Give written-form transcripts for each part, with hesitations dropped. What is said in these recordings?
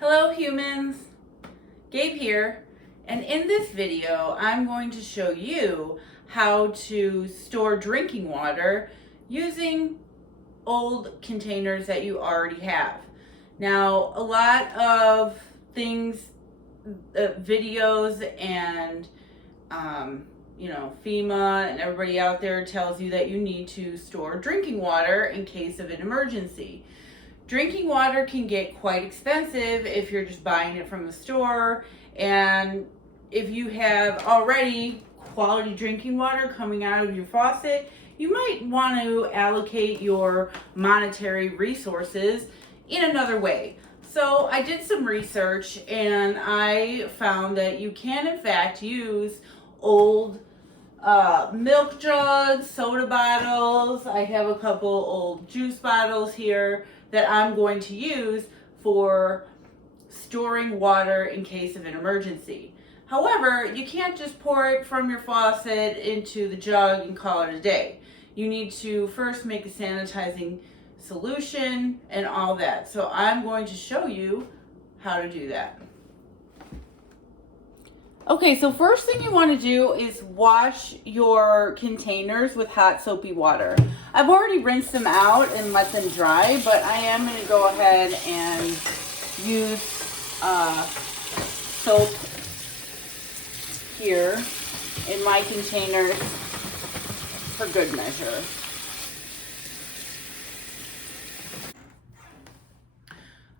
Hello humans, Gabe here, and in this video I'm going to show you how to store drinking water using old containers that you already have. Now a lot of things, videos and FEMA and everybody out there tells you that you need to store drinking water in case of an emergency. Drinking water can get quite expensive if you're just buying it from the store, and if you have already quality drinking water coming out of your faucet, you might want to allocate your monetary resources in another way. So I did some research and I found that you can in fact use old milk jugs, soda bottles. I have a couple old juice bottles here that I'm going to use for storing water in case of an emergency. However, you can't just pour it from your faucet into the jug and call it a day. You need to first make a sanitizing solution and all that. So I'm going to show you how to do that. Okay, so first thing you want to do is wash your containers with hot soapy water. I've already rinsed them out and let them dry, but I am going to go ahead and use soap here in my containers for good measure.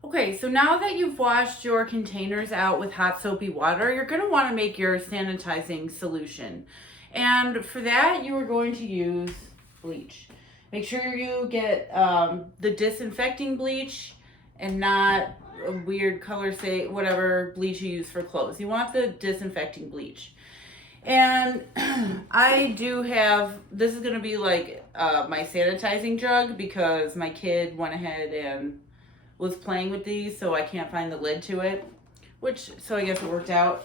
Okay, so now that you've washed your containers out with hot soapy water, you're going to want to make your sanitizing solution. And for that, you are going to use bleach. Make sure you get the disinfecting bleach and not a weird color, say whatever bleach you use for clothes. You want the disinfecting bleach. And I do have, this is going to be like my sanitizing jug because my kid went ahead and was playing with these, so I can't find the lid to it, so I guess it worked out.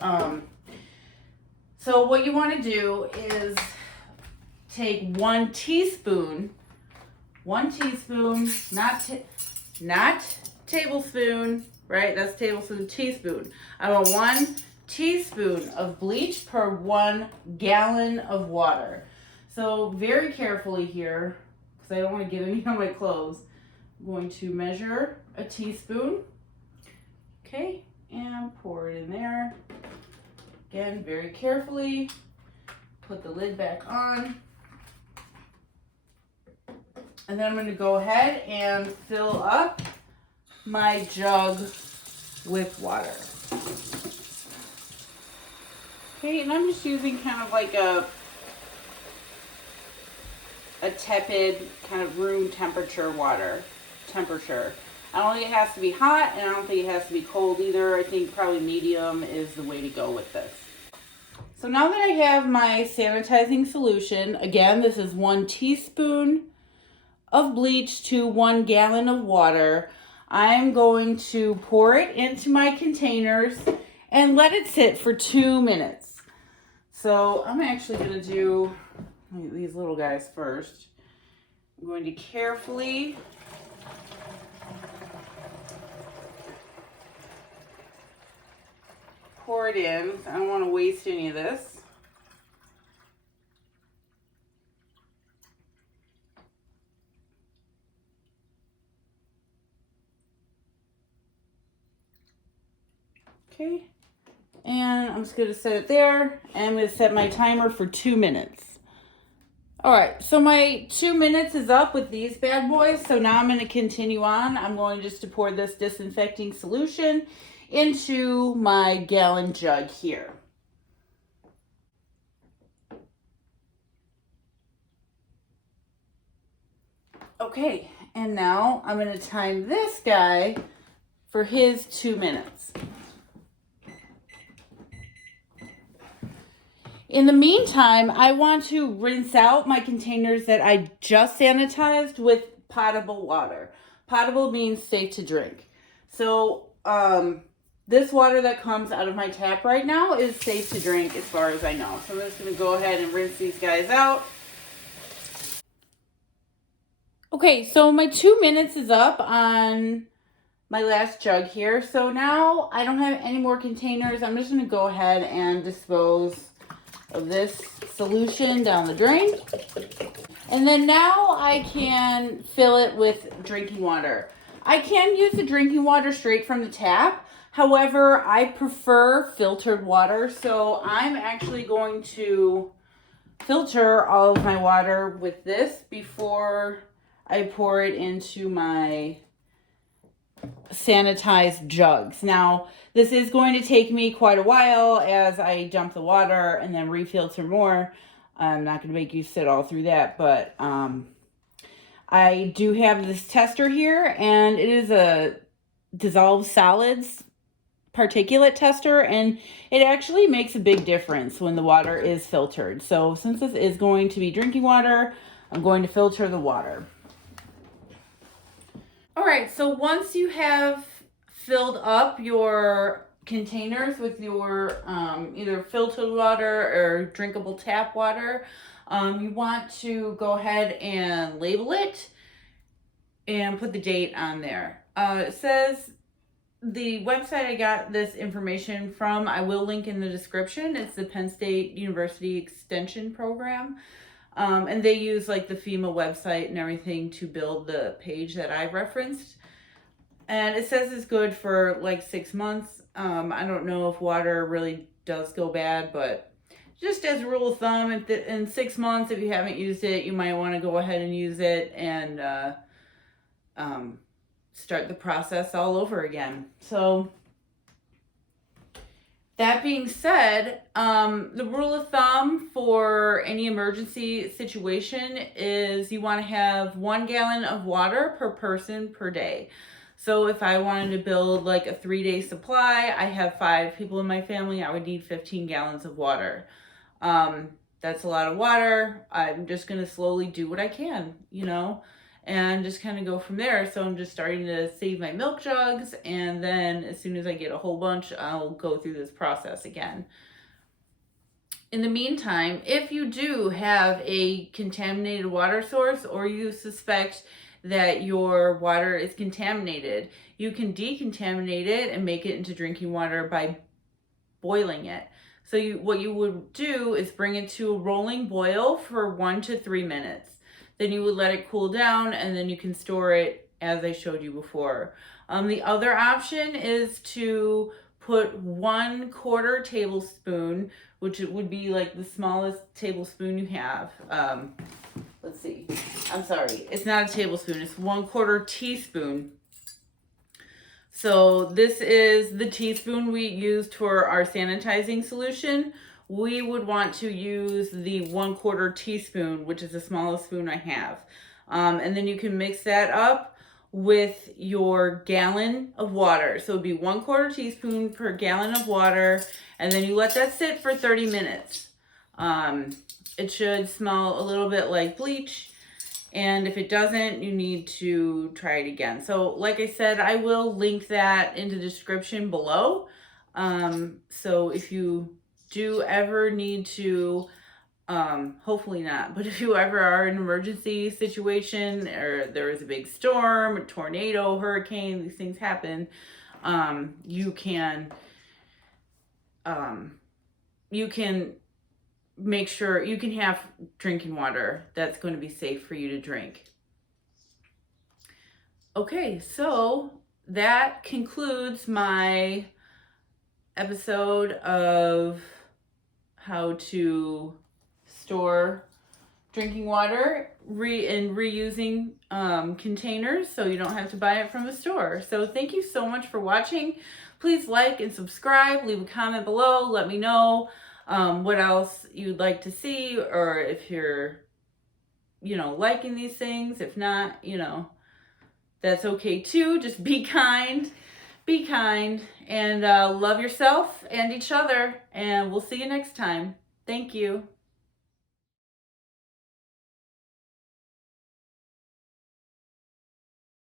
So what you want to do is take 1 teaspoon, not tablespoon, right? That's tablespoon, teaspoon. I want 1 teaspoon of bleach per 1 gallon of water. So very carefully here, because I don't want to get any on my clothes. I'm going to measure a teaspoon, okay, and pour it in there. Again, very carefully. Put the lid back on. And then I'm going to go ahead and fill up my jug with water. Okay, and I'm just using kind of like a tepid, kind of room temperature water. I don't think it has to be hot, and I don't think it has to be cold either. I think probably medium is the way to go with this. So now that I have my sanitizing solution, again, this is 1 teaspoon of bleach to 1 gallon of water. I'm going to pour it into my containers and let it sit for 2 minutes. So I'm actually going to do these little guys first. I'm going to carefully pour it in. I don't want to waste any of this. Okay, and I'm just going to set it there, and I'm going to set my timer for 2 minutes. All right, so my 2 minutes is up with these bad boys, so now I'm going to continue on. I'm going just to pour this disinfecting solution into my gallon jug here. Okay, and now I'm going to time this guy for his 2 minutes. In the meantime, I want to rinse out my containers that I just sanitized with potable water. Potable means safe to drink. So this water that comes out of my tap right now is safe to drink as far as I know. So I'm just going to go ahead and rinse these guys out. Okay, so my 2 minutes is up on my last jug here. So now I don't have any more containers. I'm just going to go ahead and dispose of this solution down the drain. And then now I can fill it with drinking water. I can use the drinking water straight from the tap. However, I prefer filtered water. So I'm actually going to filter all of my water with this before I pour it into my sanitized jugs. Now, this is going to take me quite a while as I dump the water and then refilter more. I'm not going to make you sit all through that, but I do have this tester here, and it is a dissolved solids particulate tester, and it actually makes a big difference when the water is filtered. So since this is going to be drinking water, I'm going to filter the water. All right, so once you have filled up your containers with your either filtered water or drinkable tap water, you want to go ahead and label it and put the date on there. It says the website I got this information from, I will link in the description. It's the Penn State University Extension Program. And they use like the FEMA website and everything to build the page that I referenced. And it says it's good for like 6 months. I don't know if water really does go bad, but just as a rule of thumb, in 6 months, if you haven't used it, you might want to go ahead and use it and start the process all over again. So that being said, the rule of thumb for any emergency situation is you want to have 1 gallon of water per person per day. So if I wanted to build like a 3-day supply, I have 5 people in my family, I would need 15 gallons of water. That's a lot of water. I'm just going to slowly do what I can, you know, and just kind of go from there. So I'm just starting to save my milk jugs, and then as soon as I get a whole bunch, I'll go through this process again. In the meantime, if you do have a contaminated water source or you suspect that your water is contaminated, you can decontaminate it and make it into drinking water by boiling it. So what you would do is bring it to a rolling boil for 1 to 3 minutes. Then you would let it cool down, and then you can store it as I showed you before. The other option is to put 1/4 tablespoon, which would be like the smallest tablespoon you have. Let's see. I'm sorry. It's not a tablespoon. It's 1/4 teaspoon. So this is the teaspoon we used for our sanitizing solution. We would want to use the 1/4 teaspoon, which is the smallest spoon I have. And then you can mix that up with your gallon of water. So it'd be 1/4 teaspoon per gallon of water. And then you let that sit for 30 minutes. It should smell a little bit like bleach. And if it doesn't, you need to try it again. So like I said, I will link that in the description below. So if you do ever need to, hopefully not, but if you ever are in an emergency situation or there is a big storm, a tornado, hurricane, these things happen, you can make sure you can have drinking water that's going to be safe for you to drink. Okay, so that concludes my episode of how to store drinking water and reusing containers so you don't have to buy it from the store. So thank you so much for watching. Please like and subscribe, leave a comment below, let me know what else you'd like to see, or if you're, liking these things. If not, that's okay too. Just be kind, and love yourself and each other, and we'll see you next time. Thank you.